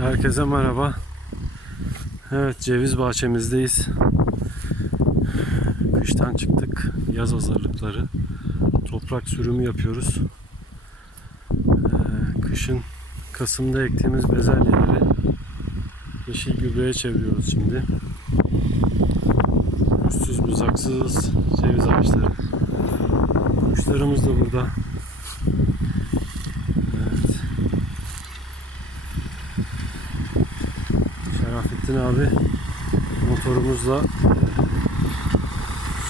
Herkese merhaba. Evet ceviz bahçemizdeyiz. Kıştan çıktık. Yaz hazırlıkları. Toprak sürümü yapıyoruz. Ee, kışın Kasım'da ektiğimiz bezelyeleri yeşil gübreye çeviriyoruz şimdi. Üstsüz buzaksız ceviz ağaçları. Kuşlarımız da burada. Evet. Şerafettin abi motorumuzla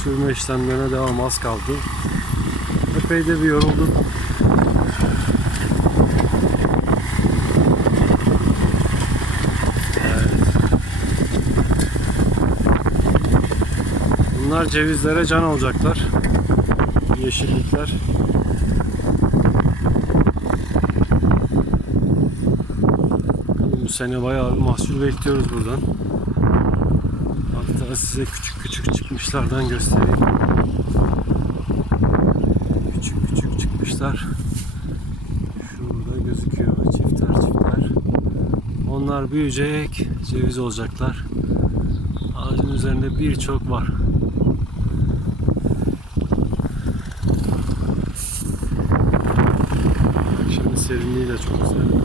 sürme işlemlerine devam az kaldı. Epey de bir yorulduk. Bunlar cevizlere can olacaklar. Yeşillikler. Sene bayağı bir mahsul bekliyoruz buradan. Hatta size küçük küçük çıkmışlardan göstereyim. Küçük küçük çıkmışlar. Şurada gözüküyor çifter çifter. Onlar büyüyecek, ceviz olacaklar. Ağacın üzerinde birçok var. Akşamın serinliği de çok güzel.